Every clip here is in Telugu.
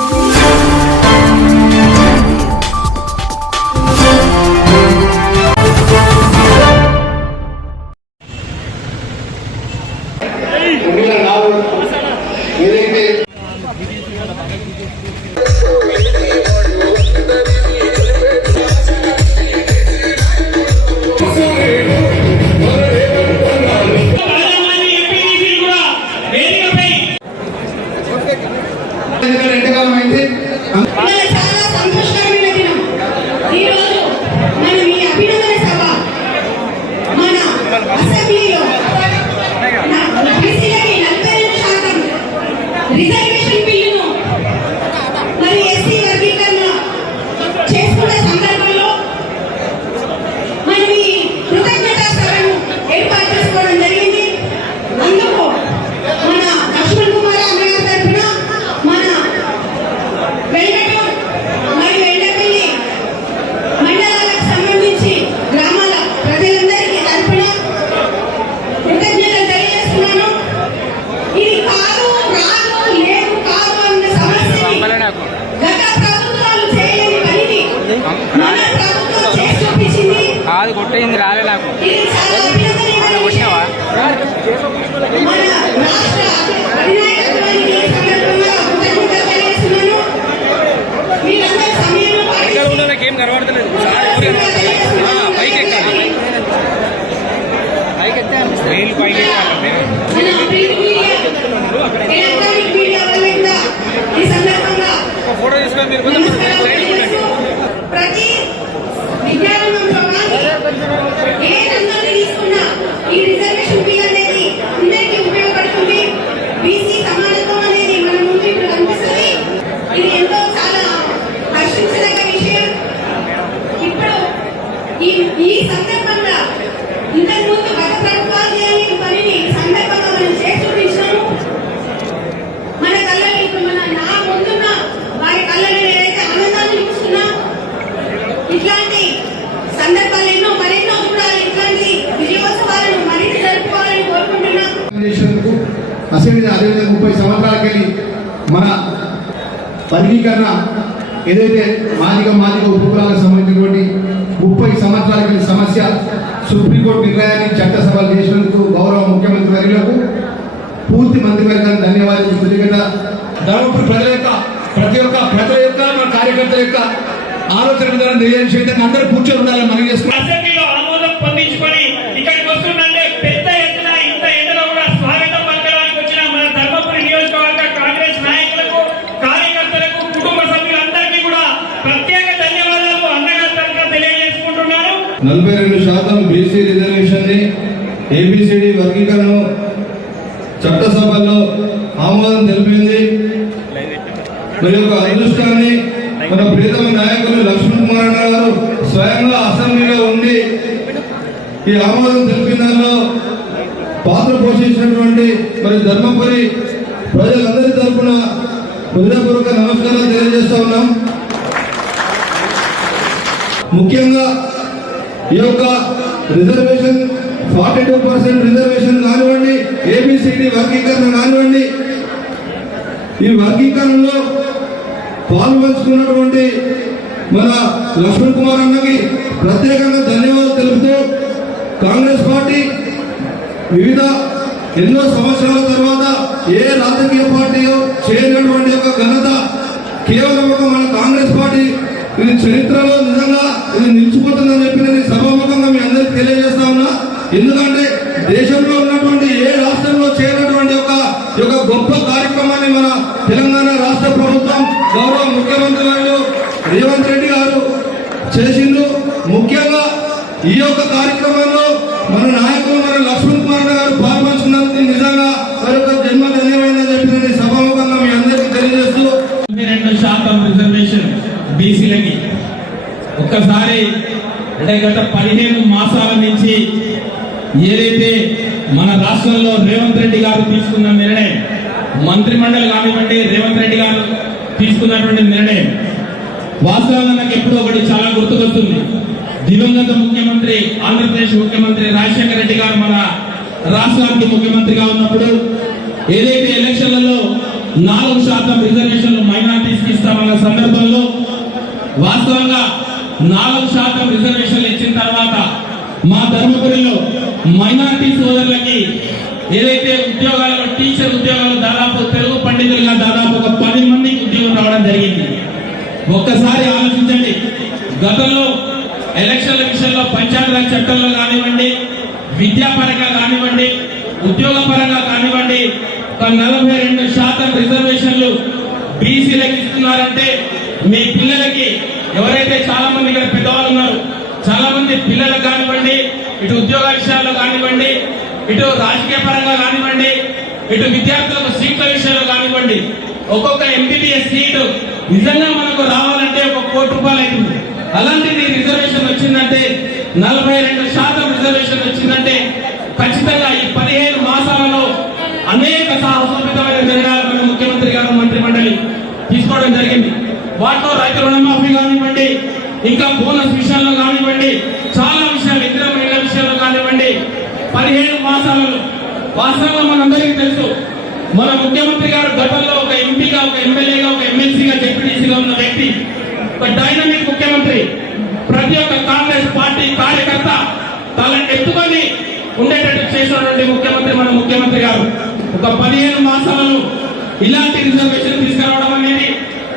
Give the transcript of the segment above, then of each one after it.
తొమ్మిది నిర్బంధం వర్గీకరణ ఏదైతే మాదిగ మాదిగ ఉపకులాలకు సంబంధించినటువంటి ముప్పై సంవత్సరాల క్రితం సమస్య సుప్రీంకోర్టు నిర్ణయాన్ని చట్టసభలు చేసినందుకు గౌరవ ముఖ్యమంత్రి వర్యులకు పూర్తి మంత్రివర్గానికి ధన్యవాదాలు కృతజ్ఞత ధర్మపురి ప్రజల యొక్క ప్రతి ఒక్క ప్రజల యొక్క మన కార్యకర్తల యొక్క ఆలోచన విధానం తెలియజేసే అందరూ కూర్చొని ఉండాలని మనం చేసుకున్నాం అసెంబ్లీలో ఆమోదం పొందించుకొని ఇక్కడికి వస్తుందంటే పెద్ద ఎత్తున ఇంత ఎండలో కూడా స్వాగతం పలకడానికి వచ్చిన మన ధర్మపురి నియోజకవర్గ కాంగ్రెస్ నాయకులకు కార్యకర్తలకు కుటుంబ సభ్యులందరికీ కూడా ప్రత్యేక ధన్యవాదాలు అన్నగారి తరఫున తెలియజేసుకుంటున్నాను నలభై రెండు శాతం బీసీ రిజర్వేషన్ని ఏబిసిడి వర్గీకరణను చట్టసభల్లో ఆమోదం తెలిపింది. మరి యొక్క అదృష్టాన్ని మన ప్రీతమ నాయకులు లక్ష్మణ్ కుమార్ గారు స్వయంగా అసెంబ్లీలో ఉండి ఈ ఆమోదం తెలిపిన దానిలో పాత్ర పోషించినటువంటి మరి ధర్మపురి ప్రజలందరి తరపున హృదయపూర్వక నమస్కారాలు తెలియజేస్తా ఉన్నాం. ముఖ్యంగా ఈ యొక్క reservation forty two percent reservation కానివ్వండి ఏబిసిడి వర్గీకరణ కానివ్వండి ఈ వర్గీకరణలో పాల్పంచుకున్నటువంటి మన లక్ష్మణ్ కుమార్ అన్నకి ప్రత్యేకంగా ధన్యవాదాలు తెలుపుతూ కాంగ్రెస్ పార్టీ వివిధ ఎన్నో సంవత్సరాల తర్వాత ఏ రాజకీయ పార్టీయో చేయనటువంటి ఒక ఘనత కేవలం ఒక మన కాంగ్రెస్ పార్టీ. ఇది చరిత్రలో నిజంగా ఇది నిలిచిపోతుందని చెప్పి నేను సభాముఖంగా మీ అందరికి తెలియజేస్తా ఉన్నా. ఎందుకంటే దేశంలో ఉన్నటువంటి ఏ రాష్ట్రంలో చేయనటువంటి ఒక యొక్క గొప్ప కార్యక్రమాన్ని మన తెలంగాణ రాష్ట్ర ప్రభుత్వం గౌరవ ముఖ్యమంత్రి గారు రేవంత్ రెడ్డి గారు చేసిండు ముఖ్యంగా ఈ యొక్క కార్యక్రమంలో మన నాయకులు మన లక్ష్మణ్ కుమార్ గారు పాల్పంచుకున్నందుకు నిజంగా మరొక జన్మ ధన్యమైందని చెప్పి నేను సభాముఖంగా మీ అందరికీ తెలియజేస్తూ రెండు శాతం రిజర్వేషన్ బీసీలకి ఒక్కసారి అంటే గత పదిహేను మాసాల నుంచి ఏదైతే మన రాష్ట్రంలో రేవంత్ రెడ్డి గారు తీసుకున్న నిర్ణయం మంత్రి మండలి కానివ్వండి రేవంత్ రెడ్డి గారు తీసుకున్నటువంటి నిర్ణయం వాస్తవంగా నాకు ఎప్పుడో ఒకటి చాలా గుర్తుకొస్తుంది. దివంగత ముఖ్యమంత్రి ఆంధ్రప్రదేశ్ ముఖ్యమంత్రి రాజశేఖర రెడ్డి గారు మన రాష్ట్రానికి ముఖ్యమంత్రిగా ఉన్నప్పుడు ఏదైతే ఎలక్షన్లలో నాలుగు శాతం రిజర్వేషన్లు మైనార్టీస్కి ఇస్తామన్న సందర్భంలో వాస్తవంగా నాలుగు శాతం రిజర్వేషన్లు ఇచ్చిన తర్వాత మా ధర్మపురిలో మైనార్టీ సోదరులకి ఏదైతే ఉద్యోగాలలో టీచర్ ఉద్యోగాలు దాదాపు తెలుగు పండితులుగా దాదాపు ఒక పది మందికి ఉద్యోగం రావడం జరిగింది. ఒక్కసారి ఆలోచించండి. గతంలో ఎలక్షన్ల విషయంలో పంచాయతీరాజ్ చట్టంలో కానివ్వండి విద్యాపరంగా కానివ్వండి ఉద్యోగ పరంగా కానివ్వండి ఒక నలభై రెండు శాతం రిజర్వేషన్లు బీసీలకు ఇస్తున్నారంటే మీ పిల్లలకి ఎవరైతే చాలా మంది ఇక్కడ పెద్దవాళ్ళు ఉన్నారు చాలా మంది పిల్లలకు కానివ్వండి ఇటు ఉద్యోగ విషయాల్లో కానివ్వండి ఇటు రాజకీయ పరంగా కానివ్వండి ఇటు విద్యార్థులకు సీట్ల విషయంలో కానివ్వండి ఒక్కొక్క ఎంబీబీఎస్ సీటు నిజంగా మనకు రావాలంటే ఒక కోటి రూపాయలు అవుతుంది. అలాంటిది రిజర్వేషన్ వచ్చిందంటే నలభై రెండు శాతం రిజర్వేషన్ వచ్చిందంటే ఖచ్చితంగా ఈ పదిహేను మాసాలలో అనేక సాహసోపితమైన నిర్ణయాలు ముఖ్యమంత్రి గారు మంత్రి మండలి తీసుకోవడం జరిగింది. వాటిలో రైతు రుణమాఫీ కానివ్వండి ఇంకా బోనస్ విషయంలో కానివ్వండి చాలా విషయాలు ఇతర మహిళల విషయంలో కానివ్వండి పదిహేను మాసాలలో వాస్తవంగా మనందరికీ తెలుసు మన ముఖ్యమంత్రి గారు గతంలో ఒక ఎంపీగా ఒక ఎమ్మెల్యేగా ఒక ఎమ్మెల్సీగా డిప్యూటీసీగా ఉన్న వ్యక్తి ఒక డైనమిక్ ముఖ్యమంత్రి ప్రతి ఒక్క కాంగ్రెస్ పార్టీ కార్యకర్త తల ఎత్తుకొని ఉండేటట్టు చేసినటువంటి ముఖ్యమంత్రి మన ముఖ్యమంత్రి గారు. ఒక పదిహేను మాసాలలో ఇలాంటి రిజర్వేషన్ తీసుకురావడం అనేది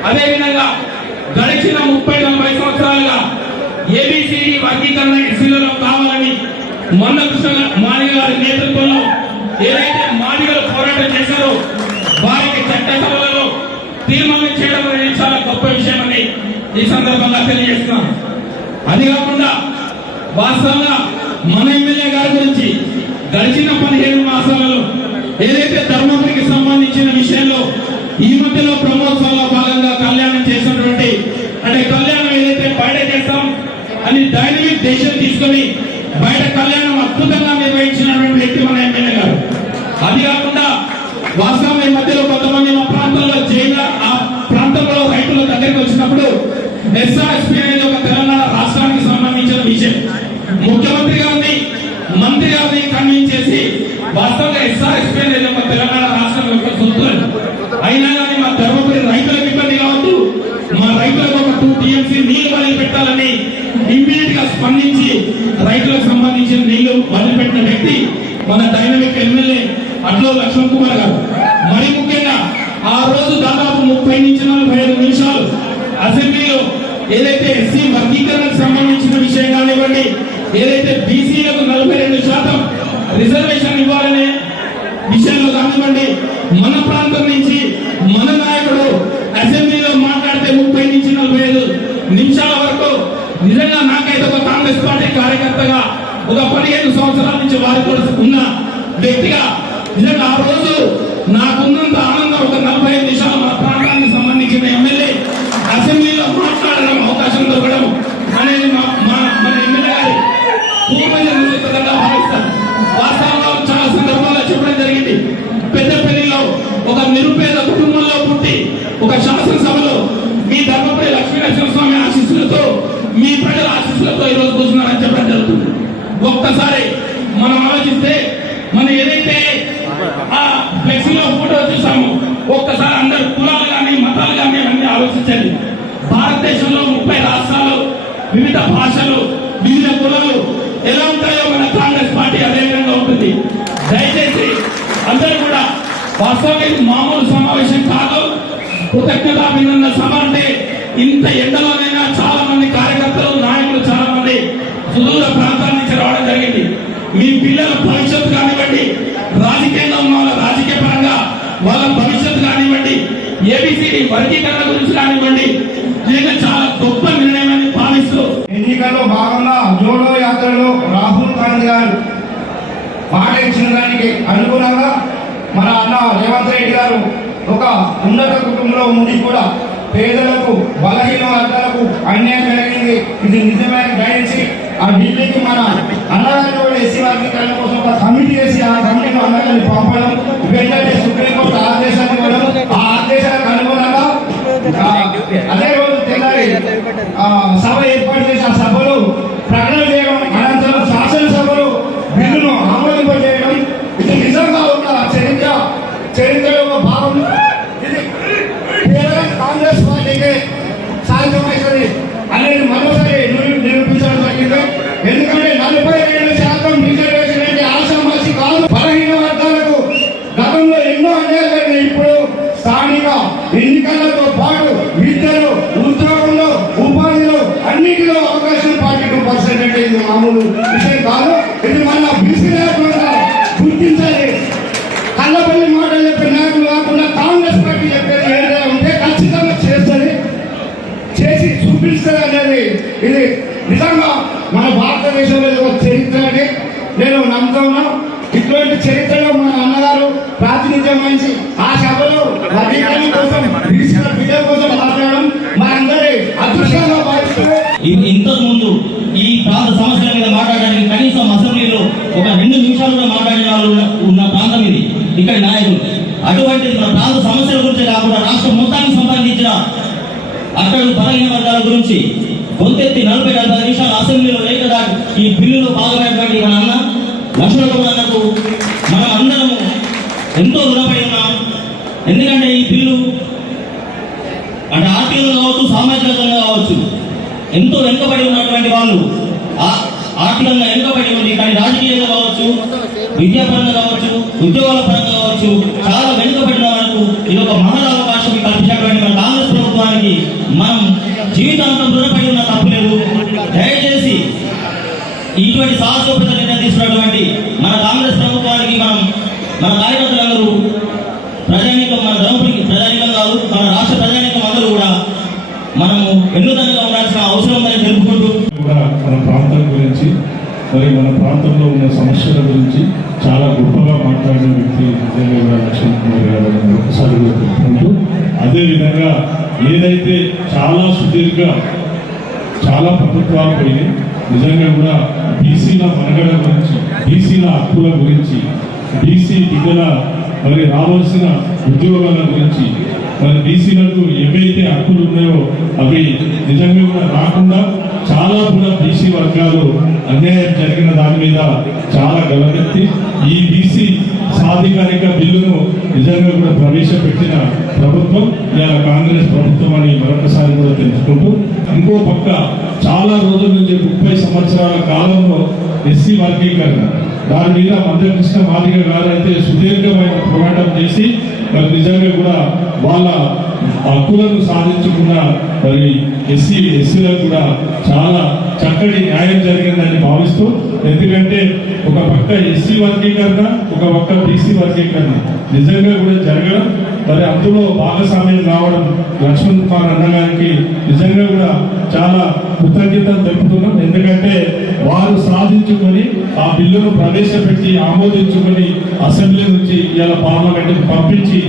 అదే విధంగా గడిచిన ముప్పై నలభై సంవత్సరాలుగా ఏబిసిడి వర్గీకరణ ఎస్సీలలో కావాలని మొన్న కృష్ణ మాదిగ గారి నేతృత్వంలో ఏదైతే మాదిగలు పోరాటం చేశారో వారికి చట్టసభలలో తీర్మానం చేయడం అనేది చాలా గొప్ప విషయమని ఈ సందర్భంగా తెలియజేస్తున్నాను. అది కాకుండా వాస్తవంగా మన ఎమ్మెల్యే గారి గురించి గడిచిన పదిహేను మాసాలలో ఏదైతే ధర్మానికి సంబంధించిన విషయంలో ఈ మధ్యలో బ్రహ్మోత్సవాల్లో భాగంగా కళ్యాణం చేసినటువంటి అంటే కళ్యాణం ఏదైతే బయట చేస్తాం అని డైనమిక్ దేశం తీసుకొని బయట కళ్యాణం అద్భుతంగా నిర్వహించినటువంటి వ్యక్తి మన ఎమ్మెల్యే గారు. అది కాకుండా వాస్తవం ఈ మధ్యలో కొంతమంది మా ప్రాంతంలో జైన ఆ ప్రాంతంలో రైతుల దగ్గరికి వచ్చినప్పుడు ఎస్ఆర్ఎస్పీ అనేది ఒక తెలంగాణ రాష్ట్రానికి సంబంధించిన విషయం. ముఖ్యమంత్రి గారిని మంత్రి గారిని కన్విన్స్ చేసి వాస్తవంగా ఎస్ఆర్ఎస్పీ అనేది ఒక తెలంగాణ రాష్ట్రం యొక్క సొత్తు అని. అయినా కానీ మా ధర్మపురి రైతులకు ఇబ్బంది కావద్దు. మా రైతులకు ఒక టూ టీఎంసీ నీళ్ళు బదిలీ పెట్టాలని ఇమ్మీడియట్గా స్పందించి రైతులకు సంబంధించిన నీళ్ళు వదిలిపెట్టిన వ్యక్తి మన డైనమిక్ ఎమ్మెల్యే అట్లో లక్ష్మణ్ కుమార్ గారు. మరి ముఖ్యంగా ఆ రోజు దాదాపు ముప్పై నుంచి నలభై ఐదు నిమిషాలు అసెంబ్లీలో ఏదైతే ఎస్సీ వర్గీకరణకు సంబంధించిన విషయం కానివ్వండి ఏదైతే బీసీలకు నలభై రెండు శాతం రిజర్వేషన్ ఇవ్వాలనే విషయంలో కానివ్వండి మన ప్రాంతం నుంచి మన నాయకుడు అసెంబ్లీలో మాట్లాడితే ముప్పై నుంచి నలభై ఐదు నిమిషాల వరకు నిజంగా నాకైతే ఒక కాంగ్రెస్ పార్టీ కార్యకర్తగా ఒక పదిహేను సంవత్సరాల నుంచి వారి కూడా ఉన్న వ్యక్తిగా నిజంగా ఆ రోజు నాకున్నంత ఆనందం ఒక నలభై ఐదు నిమిషాలు మన ప్రాంతానికి సంబంధించిన ఎమ్మెల్యే అసెంబ్లీలో మాట్లాడడం అవకాశం దొరకడం అనేది మా మా- మన ఎమ్మెల్యే గారి పూర్వజన్మగా భావిస్తాను వాస్తవంగా చాలా సందర్భాల్లో చెప్పడం జరిగింది పెద్దపల్లిలో ఒక నిరుపేద కుటుంబంలో పుట్టి ఒక శాసనసభలో మీ ధర్మపురి లక్ష్మీ నరసింహస్వామి ఆశీస్సులతో మీ ప్రజల ఆశీస్సులతో ఈరోజు కూర్చున్నారని చెప్పడం జరుగుతుంది ఒక్కసారి మనం ఆలోచిస్తే మనం ఏదైతే ఆ ఫ్లెక్సీలో ఫోటో చూసామో ఒక్కసారి అందరు కులాలు కానీ మతాలు కానీ అన్ని ఆలోచించండి భారతదేశంలో ముప్పై రాష్ట్రాలు వివిధ భాషలు వివిధ కులాలు ఎలా ఉంటాయో మన కాంగ్రెస్ పార్టీ అదే విధంగా ఉంటుంది దయచేసి అందరూ కూడా వాస్తవానికి మామూలు సమావేశం కాదు. కృతజ్ఞతాభినందన సభ అంటే ఇంత ఎండలోనైనా చాలా మంది కార్యకర్తలు నాయకులు చాలా మంది సుదూర ప్రాంతాల నుంచి రావడం జరిగింది. మీ పిల్లల భవిష్యత్తు కానివ్వండి రాజకీయంగా ఉన్న వాళ్ళ రాజకీయ పరంగా వాళ్ళ భవిష్యత్తు కానివ్వండి ఏబిసిడి వర్గీకరణ గురించి కానివ్వండి నేను చాలా గొప్ప నిర్ణయం అని భావిస్తూ ఎన్నికల్లో భాగంగా జోడో యాత్రలో రాహుల్ గాంధీ గారు మాట ఇచ్చిన దానికి అనుగుణంగా మన అన్న రేవంత్ రెడ్డి గారు ఒక ఉన్నత కుటుంబంలో ఉండి కూడా పేదలకు బలహీన వర్గాలకు అన్యాయం జరిగింది. ఇది నిజమైన గ్రహించి ఆ ఢిల్లీకి మన అన్నగారిని కూడా ఎస్సీ వర్గీకరణ కోసం ఒక కమిటీ వేసి ఆ కమిటీలో అన్నగారిని పంపడం వెంటనే సుప్రీంకోర్టు ఆదేశాన్ని ఇవ్వడం ఆ ఆదేశాలకు అనుగుణంగా అదే రోజు తెల్లారి ఆ, సభ ఏర్పాటు చేసి ఆ సభలో ప్రకటన చేయడం అనంతరం శాసనసభలో బిల్లును ఆమోదింపజేయడం ఇది నిజంగా ఒక చరిత్ర చరిత్రలో ఒక భాగం ఇది స్థానిక ఎన్నికలతో పాటు విద్యలో ఉద్యోగంలో ఉపాధిలో అన్నిటిలో అవకాశం ఫార్టీ టూ పర్సెంట్ అంటే ఇది మామూలు విషయం కాదు ఇది మన బీసీ నాయకులుగా గుర్తించాలి కళ్ళపల్లి మాటలు చెప్పే నాయకులు కాకుండా కాంగ్రెస్ పార్టీ చెప్పేది ఏదైనా ఉంటే ఖచ్చితంగా చేస్తుంది చేసి చూపిస్తుంది అనేది ఇది నిజంగా మన భారతదేశంలో ఇది ఒక చరిత్ర అని నేను నమ్ముతున్నాను ఇటువంటి చరిత్రలో మన అన్నగారు ప్రాతినిధ్యం వహించి ఆ సభలో వర్గీకరణ కోసం బీసీల బిడ్డ కోసం మాట్లాడడం మనందరి అదృష్టంగా భావిస్తున్నాం ఇ- ఇంతకు ముందు ఈ ప్రాంత సమస్యల మీద మాట్లాడడానికి కనీసం అసెంబ్లీలో ఒక రెండు నిమిషాలు కూడా ఉన్న- ప్రాంతం ఇది. ఇక్కడ నాయకులు అటువంటి మన ప్రాంత సమస్యల గురించి కాకుండా రాష్ట్రం మొత్తానికి సంబంధించిన అక్కడ బలహీన వర్గాల గురించి గొంతెత్తి నలభై నలభై నిమిషాలు అసెంబ్లీలో లేక ఈ బిల్లులో భాగమైనటువంటి మన అన్న లక్ష్మణ అన్నకు మనం అందరము ఎంతో రుణపడి ఉన్నాం. ఎందుకంటే ఈ బిల్లు అంటే ఆర్టీఓలు కావచ్చు సామాజికంగా కావచ్చు ఎంతో వెనుకబడి ఉన్నటువంటి వాళ్ళు. ఆ- ఆర్థికంగా వెనుకబడి ఉంది. కానీ రాజకీయంగా కావచ్చు విద్యాపరంగా కావచ్చు ఉద్యోగాల పరంగా కావచ్చు చాలా వెనుకబడిన వరకు ఇది ఒక మహా అవకాశం కల్పించినటువంటి మన కాంగ్రెస్ ప్రభుత్వానికి. మనం జీవితాంతం రుణపడి ఉన్న తప్పలేదు దయచేసి ఇటువంటి సాహసోపేత నిర్ణయం తీసుకున్నటువంటి మన కాంగ్రెస్ ప్రభుత్వానికి మనం మన కార్యకర్తలందరూ ప్రజానికం మన ధర్మపురికి ప్రజానికం కాదు మన రాష్ట్ర ప్రజానికం అందరూ కూడా మనము ఎన్నుదన్నుగా ఉండాల్సిన అవసరం ఉందని తెలుపుకుంటూ మన ప్రాంతం గురించి మరి మన ప్రాంతంలో ఉన్న సమస్యల గురించి చాలా గొప్పగా మాట్లాడిన వ్యక్తి నిజంగా లక్ష్మణ్ కుమార్ గారు ఒకసారి చెప్పుకుంటూ అదేవిధంగా ఏదైతే చాలా సుదీర్ఘ చాలా ప్రభుత్వాలు పోయినాయి నిజంగా కూడా బీసీల మనగడ గురించి బీసీల హక్కుల గురించి బీసీ బిడ్డల మరి రావాల్సిన ఉద్యోగాల గురించి మరి బీసీలకు ఏవైతే హక్కులు ఉన్నాయో అవి నిజంగా కూడా రాకుండా చాలా కూడా బీసీ వర్గాలు అన్యాయం జరిగిన దాని మీద చాలా గలవెత్తి ఈ బీసీ సాధికారిక బిల్లును నిజంగా కూడా ప్రవేశపెట్టిన ప్రభుత్వం ఇలా కాంగ్రెస్ ప్రభుత్వం అని మరొకసారి కూడా తెలుసుకుంటూ ఇంకో పక్క చాలా రోజుల నుంచి ముప్పై సంవత్సరాల కాలంలో ఎస్సీ వర్గీకరణ. దాని మీద మందకృష్ణ మాదిగ గారు అయితే సుదీర్ఘమైన పోరాటం చేసి మరి నిజంగా కూడా వాళ్ళ హక్కులను సాధించుకున్న మరి ఎస్సీ ఎస్సీలకు కూడా చాలా చక్కటి న్యాయం జరిగిందని భావిస్తూ ఎందుకంటే ఒక పక్క ఎస్సీ వర్గీకరణ ఒక పక్క బీసీ వర్గీకరణ నిజంగా కూడా జరగడం మరి అందులో భాగస్వామ్యం కావడం లక్ష్మణ్ కుమార్ అన్నగారికి నిజంగా కూడా చాలా కృతజ్ఞతలు తెలుపుతున్నాం. ఎందుకంటే వారు సాధించుకొని ఆ బిల్లును ప్రవేశపెట్టి ఆమోదించుకొని అసెంబ్లీ నుంచి ఇలా పార్లమెంట్ పంపించి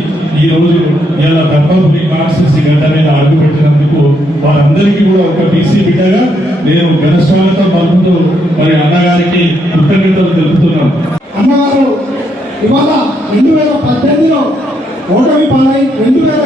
ఈ రోజు ఇలా ధర్మపురి కాన్స్టిట్యూన్సీ గడ్డ మీద అడుగుపెట్టినందుకు వారందరికీ కూడా ఒక బీసీ బిడ్డగా నేను ఘన స్వాగతం పలుకుతూ మరి అన్నగారికి కృతజ్ఞతలు తెలుపుతున్నాను. అన్నగారు ఇవాళ రెండు వేల పద్దెనిమిదిలో ఓటమి పాలై రెండు వేల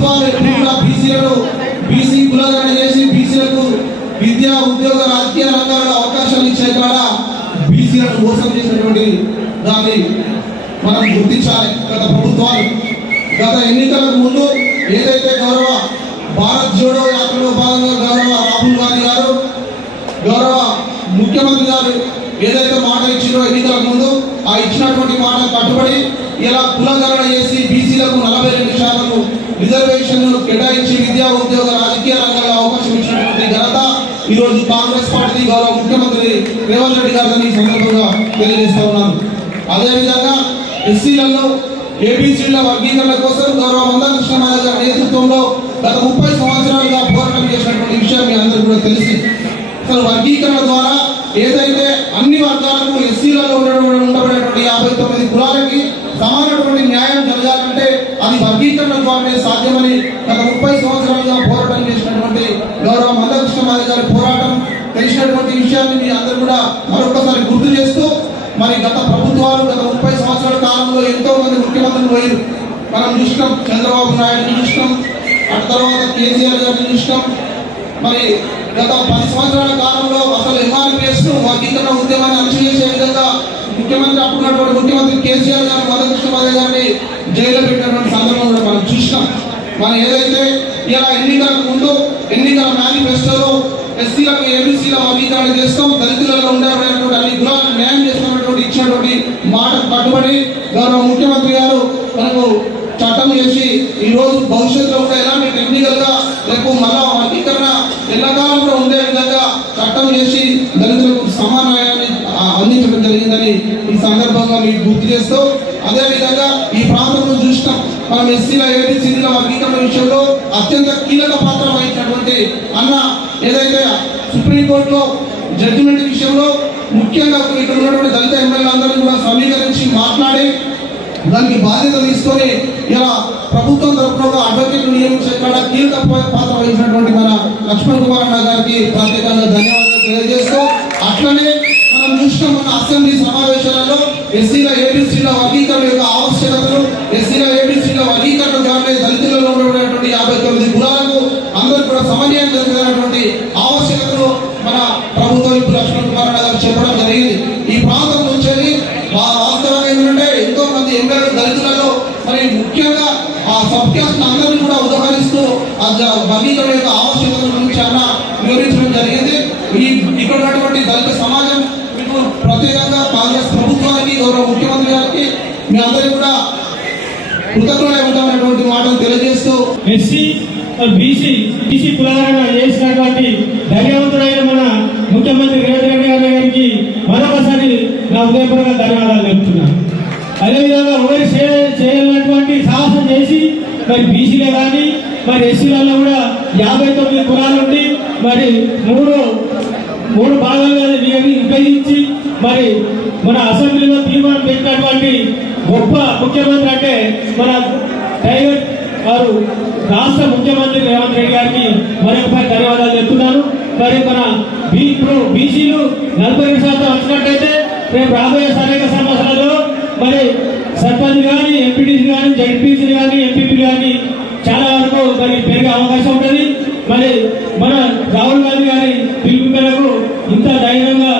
ప్రభుత్వాలు ఎప్పుడు కూడా బీసీలను బీసీ కులగణన చేసి బీసీలకు విద్యా ఉద్యోగ రాజకీయ రంగాలలో అవకాశాలు ఇచ్చే కాడ బీసీలను మోసం చేసినటువంటి దాన్ని మనం గుర్తించాలి. గత ప్రభుత్వాలు గత ఎన్నికలకు ముందు ఏదైతే గౌరవ భారత్ జోడో యాత్రలో భాగంగా గౌరవ రాహుల్ గాంధీ గారు గౌరవ ముఖ్యమంత్రి గారు ఏదైతే మాట ఇచ్చిందో ఎన్నికలకు ముందు ఆ ఇచ్చినటువంటి మాట కట్టుబడి ఇలా కులగణన రిజర్వేషన్ కేటాయించి విద్యా ఉద్యోగ రాజకీయ రంగంలో అవకాశం ఇచ్చినటువంటి ఘనత ఈ రోజు కాంగ్రెస్ పార్టీ గౌరవ ముఖ్యమంత్రి రేవంత్ రెడ్డి గారిని ఈ సందర్భంగా తెలియజేస్తా ఉన్నాను. అదేవిధంగా ఎస్సీలలో ఏబీసీల వర్గీకరణ కోసం గౌరవ మందకృష్ణ మాధవ్ గారి నేతృత్వంలో గత ముప్పై సంవత్సరాలుగా పోరాటం చేసినటువంటి విషయం మీ అందరికీ కూడా తెలిసి అసలు వర్గీకరణ ద్వారా ఏదైతే అన్ని వర్గాలకు ఎస్సీలలో ఉండడం ఉండబడేటువంటి యాభై తొమ్మిది కులాలకి సమానటువంటి న్యాయం జరగాలంటే అది వర్గీకరణ సాధ్యమని గత ముప్పై సంవత్సరాలుగా పోరాటం చేసినటువంటి గౌరవ మందకృష్ణ మాది గారి పోరాటం తెలిసినటువంటి విషయాన్ని మీ అందరూ కూడా మరొకసారి గుర్తు చేస్తూ మరి గత ప్రభుత్వాలు గత ముప్పై సంవత్సరాల కాలంలో ఎంతో మంది ముఖ్యమంత్రులు పోయారు. మనం చూసినాం చంద్రబాబు నాయుడు చూసినాం ఆ తర్వాత కేసీఆర్ గారిని చూసినాం. మరి గత పది సంవత్సరాల కాలంలో అసలు ఎంఆర్పిఎస్ను వర్గీకరణ ఉద్యమాన్ని అణచివేసే విధంగా ముఖ్యమంత్రి అప్పుడున్నటువంటి ముఖ్యమంత్రి కేసీఆర్ గారు మధుకృష్ణ మాధవ్ గారిని జైల్లో పెట్టినటువంటి సందర్భం కూడా మనం చూసినాం. మనం ఏదైతే ఇలా ఎన్నికలకు ముందు ఎన్నికల మేనిఫెస్టోలో ఎస్సీలకు ఏబీసీల వర్గీకరణ చేస్తాం దళితులు ఉండేటువంటి అన్ని కులాలను న్యాయం చేస్తున్నటువంటి ఇచ్చినటువంటి మాట కట్టుబడి గౌరవ ముఖ్యమంత్రి గారు మనకు చట్టం చేసి ఈ రోజు భవిష్యత్తులో కూడా ఎలాంటి టెక్నికల్గా రేపు మళ్ళా వర్గీకరణ ఎల్లకాలం కూడా ఉండే విధంగా చట్టం చేసి దళితులకు సమాన న్యాయాన్ని ఆ, అందించడం జరిగిందని ఈ సందర్భంగా మీకు గుర్తు చేస్తూ అదే విధంగా ఈ ప్రాంతంలో చూసినాం మనం ఎస్సీల ఏబీసీల వర్గీకరణ విషయంలో అత్యంత కీలక పాత్ర వహించినటువంటి అన్న ఏదైతే సుప్రీంకోర్టులో జడ్జిమెంట్ విషయంలో ముఖ్యంగా ఇక్కడ ఉన్నటువంటి దళిత కూడా సమీకరించి మాట్లాడి దానికి బాధ్యత తీసుకొని ఇలా ప్రభుత్వం తరఫున ఒక అడ్వకేట్ నియమించే కీలక పాత్ర వహించినటువంటి మన లక్ష్మణ్ కుమార్ అన్న గారికి ప్రత్యేకంగా ధన్యవాదాలు తెలియజేస్తూ అట్లనే మనం చూసిన మన అసెంబ్లీ సమావేశాలలో ఎస్సీల ఏబీసీల వర్గీకరణ యొక్క ఆవశ్యకతలు ఎస్సీల ఏబీసీల వర్గీకరణ ద్వారా దళితులలో ఉండేటువంటి యాభై తొమ్మిది కులాలకు అందరూ కూడా సమన్వయం జరిగినటువంటి ఆవశ్యకతలు మన ప్రభుత్వం ఇప్పుడు లక్ష్మణ్ కుమార్ అన్న గారు చెప్పడం జరిగింది ఈ ప్రాంతం నుంచి వాస్తవంగా ఏంటంటే ఎంతో మంది ఎమ్మెల్యేలు దళితులలో మరి ముఖ్యంగా ఆ సబ్ క్యాస్ట్ అందరినీ కూడా ఉదాహరిస్తూ ఆ జ- వర్గీకరణ యొక్క ఆవశ్యకత గురించి అన్న వివరించడం జరిగింది ఈ ఇక్కడ ఉన్నటువంటి దళిత సమాజం మీకు ప్రత్యేకంగా కాంగ్రెస్ ప్రభుత్వానికి గౌరవ ముఖ్యమంత్రి గారికి మీ అందరికీ కూడా కృతజ్ఞతలు ఉంటామనేటువంటి మాటలు తెలియజేస్తూ ఎస్సీ బీసీ బీసీ కులాలను చేసినటువంటి ధైర్యవంతుడైన మన ముఖ్యమంత్రి రేవంత్ రెడ్డి గారి గారికి మరొకసారి నా ఉదయపూర్వక ధన్యవాదాలు చెప్తున్నాను అదేవిధంగా ఒకరి చేయాలన్నటువంటి సాహసం చేసి మరి బీసీలే కానీ మరి ఎస్సీలలో కూడా యాభై తొమ్మిది కులాలుండి మరి మూడు మూడు భాగాలుగా విభజించి మరి మన అసెంబ్లీలో తీర్మానం పెట్టినటువంటి గొప్ప ముఖ్యమంత్రి అంటే మన టైగర్ వారు రాష్ట్ర ముఖ్యమంత్రి రేవంత్ రెడ్డి గారికి మరొకసారి ధన్యవాదాలు చెప్తున్నాను. మరి మన బీ ఇప్పుడు బీసీలు నలభై రెండు శాతం వచ్చినట్టయితే రేపు రాబోయే స్థానిక సంవత్సరాల్లో మరి సర్పంచ్ కానీ ఎంపీటీసీ కానీ జడ్పీసీ కానీ ఎంపీపీ కానీ చాలా వరకు మరి పెరిగే అవకాశం ఉంటుంది. మరి మన రాహుల్ గాంధీ గారి పిలుపు మేరకు ఇంత ధైర్యంగా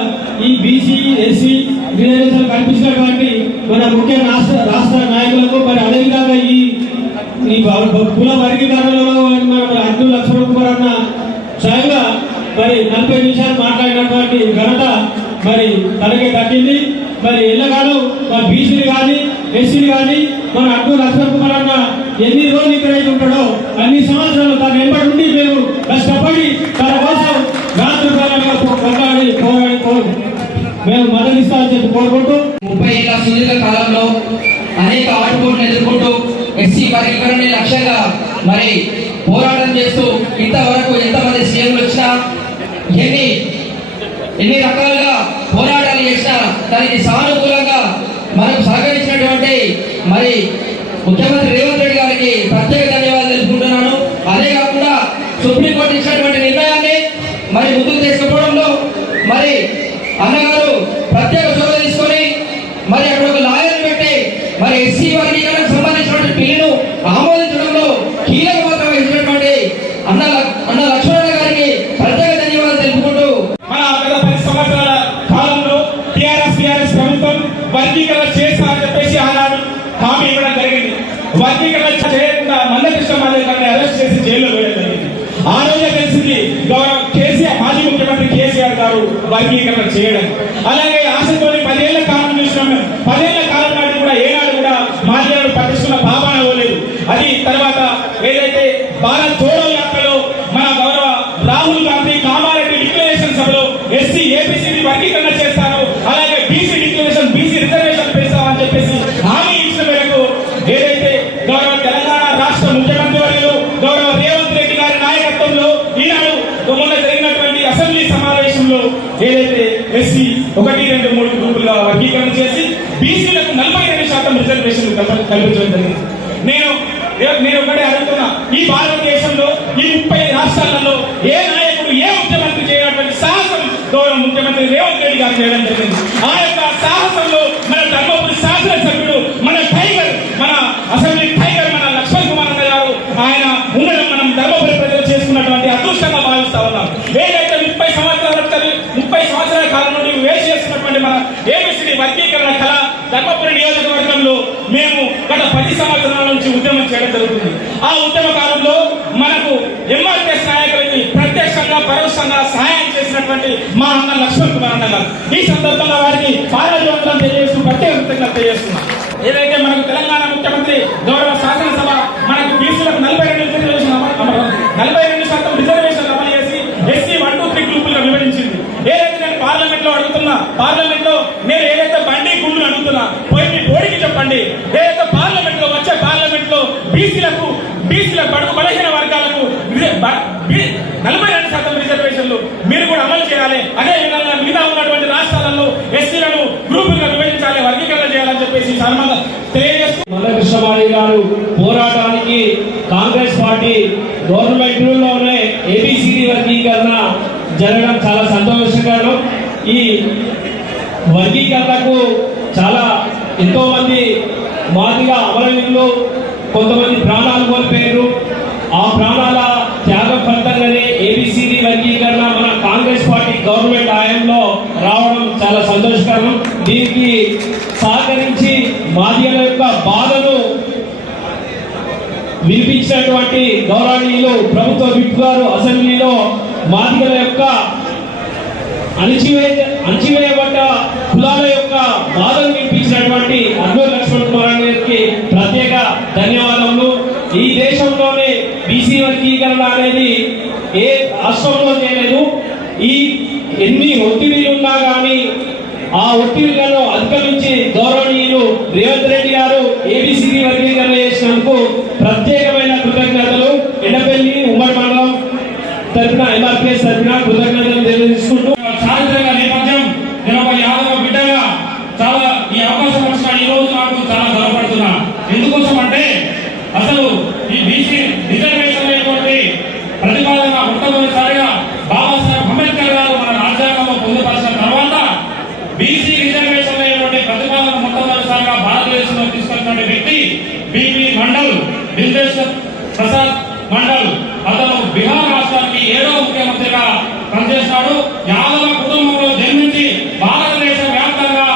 ఈ బీసీ ఎస్సీ రిజర్వేషన్ కల్పించినటువంటి మన ముఖ్య రాష్ట్ర రాష్ట్ర నాయకులకు మరి అదేవిధంగా ఈ ఈ కుల వర్గీకరణలో మన అడ్డు లక్ష్మణ కుమార్ అన్న స్వయంగా మరి నలభై నిమిషాలు మాట్లాడినటువంటి ఘనత మరి తనకే దక్కింది. మరి ఎల్లకాలం మా బీసీలు కానీ ఎస్సీలు కానీ మన అడ్డు లక్ష్మణ్ కుమార్ అన్న ఎన్ని రోజులు ఇక్కడ అయితే ఉంటాడో అన్ని సంవత్సరాలు తన వెంబడి ఉండి మేము కష్టపడి తన కోసం రాత్రి కాలంగా కొట్లాడి పోరాడి మేము మద్దతిస్తామని చెప్పి కోరుకుంటూ ముప్పై ఏళ్ళ సుదీర్ఘ కాలంలో అనేక ఆటుపోట్లు ఎదుర్కొంటూ ఎస్సీ వర్గీకరణ లక్ష్యంగా మరి పోరాటం చేస్తూ ఇంతవరకు ఎంతమంది సీఎంలు వచ్చినా ఎన్ని ఎన్ని రకాలుగా పోరాటాలు చేసినా దానికి సానుకూలంగా మనకు సహకరించినటువంటి మరి ముఖ్యమంత్రి రేవంత్ రెడ్డి గారికి ప్రత్యేక ధన్యవాదాలు తెలుపుకుంటున్నాను అదే కాకుండా సుప్రీంకోర్టు ఇచ్చినటువంటి నిర్ణయాన్ని మరి ముందుకు తీసుకుపోవడంలో మరి అన్నగారు ప్రత్యేక చొరవ తీసుకొని మరి అక్కడ ఒక లాయర్ పెట్టి మరి ఎస్సీ వర్గీకరణకు సంబంధించినటువంటి బిల్లును ఆమోదించడంలో కీలక పాత్ర వహించినటువంటి అన్న అన్న లక్ష్మణ గారికి ప్రత్యేక ధన్యవాదాలు తెలుపుకుంటూ మన గత పది సంవత్సరాల కాలంలో టిఆర్ఎస్ టిఆర్ఎస్ ప్రభుత్వం వర్గీకరణ చేస్తామని చెప్పేసి ఆనాడు హామీ ఇవ్వడం జరిగింది. వర్గీకరణ చేయకుండా మందకృష్ణ మాధవ్ గారిని అరెస్ట్ చేసి జైల్లో వేయడం జరిగింది. ఆ రోజే తెలిసింది గౌరవ కేసీఆర్ మాజీ ముఖ్యమంత్రి కేసీఆర్ గారు వర్గీకరణ చేయడం. అలాగే ఆశతోని ఒకటి రెండు మూడు గ్రూపులుగా వర్గీకరణ చేసి బీసీలకు నలభై రెండు శాతం రిజర్వేషన్లు కల్పించడం జరిగింది. నేను నేను ఒకటే అడుగుతున్నా. ఈ భారతదేశంలో ఈ ముప్పై రాష్ట్రాలలో ఏ నాయకుడు ఏ ముఖ్యమంత్రి చేయనటువంటి సాహసం గౌరవ ముఖ్యమంత్రి రేవంత్ రెడ్డి గారు చేయడం జరిగింది. ఆ యొక్క సాహసంలో మన ధర్మపురి శాసనసభ్యుడు మన టైగర్ మన అసెంబ్లీ టైగర్ మన లక్ష్మణ్ కుమార్ అన్న గారు ఆయన ఉండడం మనం ధర్మపురి ప్రజలు చేసుకున్నటువంటి అదృష్టంగా భావిస్తా ఉన్నాం ఏదైతే ముప్పై సంవత్సరాల క్రితం- ముప్పై సంవత్సరాల కాలం నుండి వేస్ట్ చేస్తున్నటువంటి మన ఏబిసిడి వర్గీకరణ కళ ధర్మపురి నియోజకవర్గంలో మేము గత పది సంవత్సరాల నుంచి ఉద్యమం చేయడం జరుగుతుంది. ఆ ఉద్యమ కాలంలో మనకు ఎంఆర్ఎస్ నాయకులకి ప్రత్యక్షంగా పరోక్షంగా సహాయం చేసినటువంటి మా అన్న లక్ష్మణ్ కుమార్ అన్న గారు. ఈ సందర్భంగా వారికి పారాజోత్రం తెలియజేస్తూ ప్రత్యేక కృతజ్ఞత తెలియజేస్తున్నాం. ఏదైతే మనకు తెలంగాణ ముఖ్యమంత్రి గౌరవ శాసనసభ మనకు బీసీలకు నలభై రెండు రిజర్వేషన్ అమలు- అమలు- నలభై రెండు శాతం రిజర్వేషన్ అమలు చేసి ఎస్సీ వన్ టూ త్రీ గ్రూపులుగా విభజించింది ఏదైతే నేను పార్లమెంట్లో అడుగుతున్నా పార్లమెంట్లో నేను ఏదైతే బండి గుళ్ళు అడుగుతున్నా పోయి మీ బోడికి చెప్పండి ఏదైతే పార్లమెంట్లో వచ్చే పార్లమెంట్లో బీసీలకు బీసీల బడుగు బలహీన వర్గాలకు నలభై రెండు శాతం రిజర్వేషన్లు మీరు కూడా అమలు చేయాలి. అదే విధంగా మిగతా ఉన్నటువంటి రాష్ట్రాలలో ఎస్సీలను గ్రూపులుగా విభజించాలి వర్గీకరణ చేయాలని చెప్పేసి ఈ తెలియజేస్తూ మల్లకృష్ణమాణి గారు పోరాటానికి కాంగ్రెస్ పార్టీ గవర్నమెంట్లోనే ఏబిసిడి వర్గీకరణ జరగడం చాలా సంతోషకరం. ఈ వర్గీకరణకు చాలా ఎంతో మంది మాదిగా అమరవీరులు కొంతమంది ప్రాణాలు కోల్పోయారు ఆ ప్రాణాల త్యాగం ఫలితంగానే ఏబిసిడి వర్గీకరణ మన కాంగ్రెస్ పార్టీ గవర్నమెంట్ హయాంలో రావడం చాలా సంతోషకరం. దీనికి సహకరించి మాధ్యమ యొక్క బాధను వినిపించినటువంటి గౌరవనీయులు ప్రభుత్వ విప్ గారు అసెంబ్లీలో మాదిగల యొక్క అణిచివేత అణచివేయబడ్డ కులాల యొక్క బాధను వినిపించినటువంటి అద్వైత లక్ష్మణ్ కుమార్ గారికి ప్రత్యేక ధన్యవాదములు ఈ దేశంలోనే బీసీ వర్గీకరణ అనేది ఏ రాష్ట్రంలో చేయలేదు. ఈ ఎన్ని ఒత్తిడిలు ఉన్నా కానీ ఆ ఒత్తిడిలను అధిగమించి గౌరవనీయులు రేవంత్ రెడ్డి గారు ఏబిసిడి వర్గీకరణ చేసినందుకు ప్రత్యేకమైన కృతజ్ఞతలు ఎండపల్లి ఉమ్మడి మండలం తరఫున ఎంఆర్పిఎస్ తరఫున కృతజ్ఞతలు తెలియజేసుకుంటూ చారిత్రక నేపథ్యం నేను ఒక యాదవ బిడ్డగా చాలా ఈ అవకాశం వచ్చిన ఈ రోజు నాకు చాలా గర్వపడుతున్నా ఎందుకోసం అంటే అసలు ఈ బీసీ రిజర్వేషన్ అనేటువంటి ప్రతిపాదన మొట్టమొదటిసారిగా బాబాసాహెబ్ అంబేద్కర్ గారు మన రాజ్యాంగంలో పొందుపరిచిన తర్వాత బీసీ రిజర్వేషన్ అనేటువంటి ప్రతిపాదన మొట్టమొదటిసారిగా భారతదేశంలో తీసుకొచ్చినటువంటి వ్యక్తి బిపి మండల్ బిందేశ్వర్ ప్రసాద్ మండల్ అతను బీహార్ రాష్ట్రానికి ఏడవ ముఖ్యమంత్రిగా పనిచేస్తాడు యాదవ కుటుంబంలో జన్మించి భారతదేశ వ్యాప్తంగా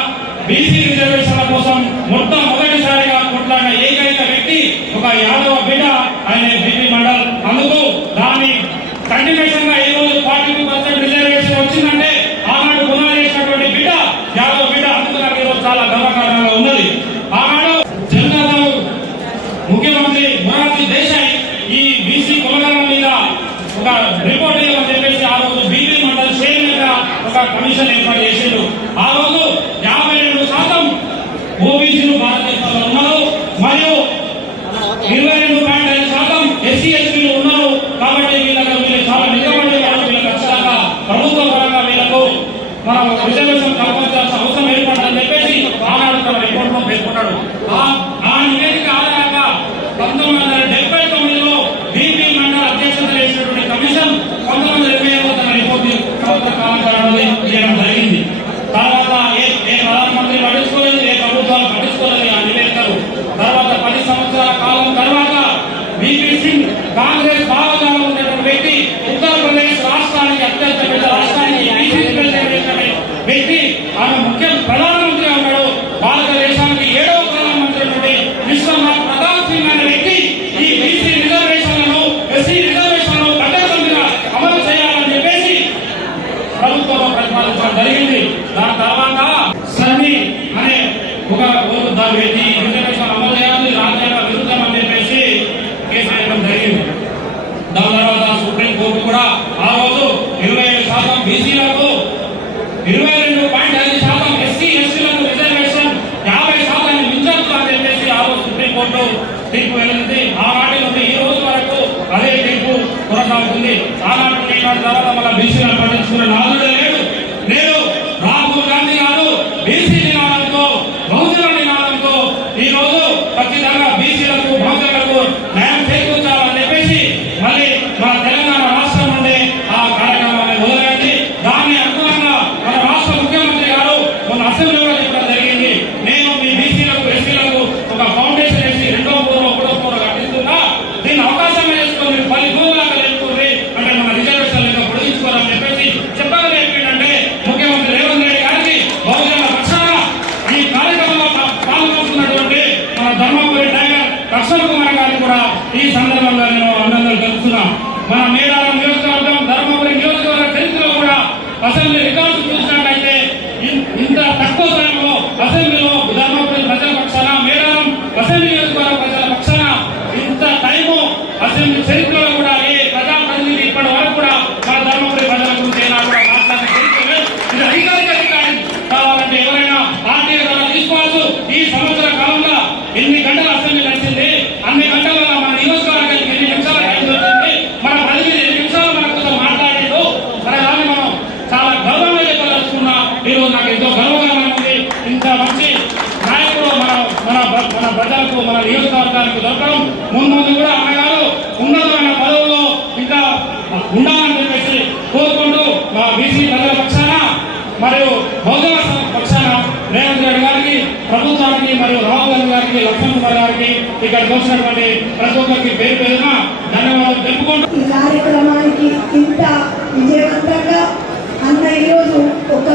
బీసీ రిజర్వేషన్ల కోసం మొట్టమొదటిసారిగా కొట్లాడిన ఏకైక వ్యక్తి ఒక యాదవ బిడ్డ ఆయన బిపి మండల్ అందుకు దాని కంటిన్యూషన్గా ఈ రోజు ఫార్టీ టూ పర్సెంట్ రిజర్వేషన్ వచ్చిందంటే ఆనాడు పునాది చేసినటువంటి బిడ్డ యాదవ బిడ్డ అందుకు నాకు ఈరోజు చాలా గర్వకారణంగా ఉన్నది ఆనాడు జనతాదళ్ ముఖ్యమంత్రి మొరార్జీ దేశాయ్ ఈ బీసీ కులగణన మీద ఒక రిపోర్ట్ ఇవ్వమని చెప్పేసి ఆ రోజు బీపీ మండల్ చైర్మన్గా ఒక కమిషన్ ఏర్పాటు చేసిండు ఆ రోజు యాభై రెండు శాతం ఓబీసీలు భారతదేశంలో ఉన్నారు మరియు ఇరవై రెండు పాయింట్ ఐదు శాతం ఎస్సీ ఎస్టీలు ఉన్నారు కాబట్టి వీళ్ళకి వీళ్ళు చాలా నిలబడి వాళ్ళు వీళ్ళకి ఖచ్చితంగా ప్రభుత్వ పరంగా వీళ్ళకు మనం రిజర్వేషన్ కల్పించాల్సిన అవసరం ఏర్పడిందని చెప్పేసి ఆనాడు తన రిపోర్ట్లో పేర్కొన్నాడు ఆ- ఆ నివేదిక ఆధారంగా పంతొమ్మిది వందల డెబ్బై తొమ్మిదిలో బీపీ మండల అధ్యక్షత చేసినటువంటి కమిషన్ పంతొమ్మిది వందల ఇరవై ఐదులో తన రిపోర్ట్ సంవత్సర కాలం కాలంలో చేయడం జరిగింది తర్వాత ఏ ఏ ప్రధానమంత్రి పట్టించుకోలేదు ఏ ప్రభుత్వాలు పట్టించుకోలేదు ఆ నివేదికలు తర్వాత పది సంవత్సరాల కాలం తర్వాత బీపీ సింగ్ కాంగ్రెస్ భావజాలం ఉన్నటువంటి వ్యక్తి ఉత్తరప్రదేశ్ రాష్ట్రానికి అత్యంత పెద్ద రాష్ట్రానికి బీసీ ప్రెసిడెంట్ చేసినటువంటి వ్యక్తి ఆమె ముఖ్య ప్రధానమంత్రిగా ఉన్నాడు భారతదేశానికి ఏడవ ప్రధానమంత్రి అయినటువంటి విశ్వనాథ్ ప్రతాప్ సింగ్ అనే వ్యక్తి ఈ బీసీ రిజర్వేషన్లను ఎస్సీ రిజర్వేషన్లను పట్టణంగా అమలు చేయాలని చెప్పేసి ప్రభుత్వంలో ప్రతిపాదించడం జరిగింది దాని తర్వాత సన్ని అనే ఒక ఒక దాని వ్యక్తి రిజర్వేషన్ అమలు చేయాలి రాజ్యాంగ విరుద్ధం అని చెప్పేసి కేసు వేయడం జరిగింది దాని తర్వాత సుప్రీం కోర్టు కూడా ఆ రోజు ఇరవై ఐదు శాతం బీసీలకు ఇరవై రెండు పాయింట్ ఐదు శాతం ఎస్సీ ఎస్టీలకు రిజర్వేషన్ యాభై శాతాన్ని మించొద్దు అని చెప్పేసి ఆ రోజు సుప్రీంకోర్టు తీర్పు వెళ్ళింది ఆనాటి నుండి ఈ రోజు వరకు అదే తీర్పు కొనసాగుతుంది. ఆనాటి నుండి తర్వాత మళ్ళీ బీసీలను పట్టించుకున్న నాలుగు లక్ష్మణ్ కుమార్ గారిని కూడా ఈ సందర్భంగా నేను అభినందనలు తెలుపుతున్నా మన మేడారం నియోజకవర్గం ధర్మపురి నియోజకవర్గ చరిత్రలో కూడా అసెంబ్లీ రికార్డు చూసినట్లయితే ఇన్- ఇంత తక్కువ సమయంలో అసెంబ్లీలో ధర్మపురి ప్రజల పక్షాన మేడారం అసెంబ్లీ నియోజకవర్గ ప్రజల పక్షాన ఇంత టైము అసెంబ్లీ చరిత్రలో కూడా ఏ ప్రజాప్రతినిధి ఇప్పటి వరకు కూడా మన ధర్మపురి ప్రజల గురించి అయినా కూడా మాట్లాడిన చరిత్ర లేదు. ఇది అధికారిక రికార్డు కావాలంటే ఎవరైనా ఆర్టీఐ ద్వారా తీసుకోవచ్చు ఈ సంవత్సర కాలంలో ఎన్ని గంటల అసెంబ్లీ నడిచింది అన్ని గంటల మన నియోజకవర్గానికి ఎన్ని నిమిషాల టైం దొరికింది మన ప్రతినిధి ఎన్ని నిమిషాలు మన కోసం మాట్లాడలేదు మన దాన్ని మనం చాలా గర్వంగా చెప్పదలుచుకున్నా ఈరోజు నాకు ఎంతో గర్వంగా ఉంది ఇంత మంచి నాయకుడు మన మన ప్ర- మన ప్రజలకు మన నియోజకవర్గానికి దొరకడం ముందు ముందు కూడా అన్నగారు ఉన్నతమైన పదవుల్లో ఇంకా ఉండాలని చెప్పేసి కోరుకుంటూ మా బీసీ ప్రజల పక్షాన మరియు బహుజన పక్షాన రేవంత్ రెడ్డి గారికి ప్రభుత్వానికి మరియు రాహుల్ గాంధీ గారికి లక్ష్మణ్ కుమార్ గారికి ఇక్కడికి వచ్చినటువంటి ప్రతి ఒక్కరికి పేరు పేరున ధన్యవాదాలు తెలుపుకుంటూ ఈ కార్యక్రమానికి ఇంత విజయవంతంగా అన్న ఈరోజు ఒక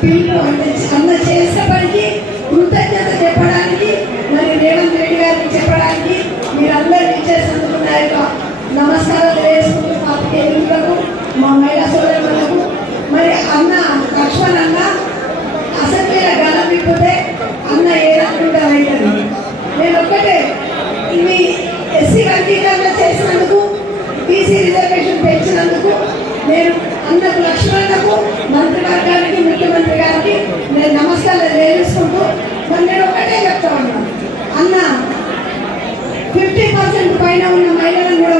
పిలుపు అంటే అన్న చేసిన పనికి కృతజ్ఞత చెప్పడానికి మరి రేవంత్ రెడ్డి గారికి చెప్పడానికి మీరందరూ ఇచ్చేసినందుకు నా యొక్క నమస్కారాలు తెలియజేసుకుంటూ పాత్రికేయులకు మా మహిళా సోదరులకు మరి అన్న లక్ష్మణ్ అన్న అసెంబ్లీల గలం విప్పితే అన్న ఏదనుకుంటా అవుతుంది నేను ఒక్కటే ఇవి ఎస్సీ వర్గీకరణ చేసినందుకు బీసీ రిజర్వేషన్ పెంచినందుకు నేను అన్నకు లక్ష్మణకు మంత్రివర్గానికి ముఖ్యమంత్రి గారికి నేను నమస్కారాలు తెలియజేసుకుంటూ మరి నేను ఒక్కటే చెప్తా ఉన్నాను అన్న ఫిఫ్టీ పర్సెంట్ పైన ఉన్న మహిళలను కూడా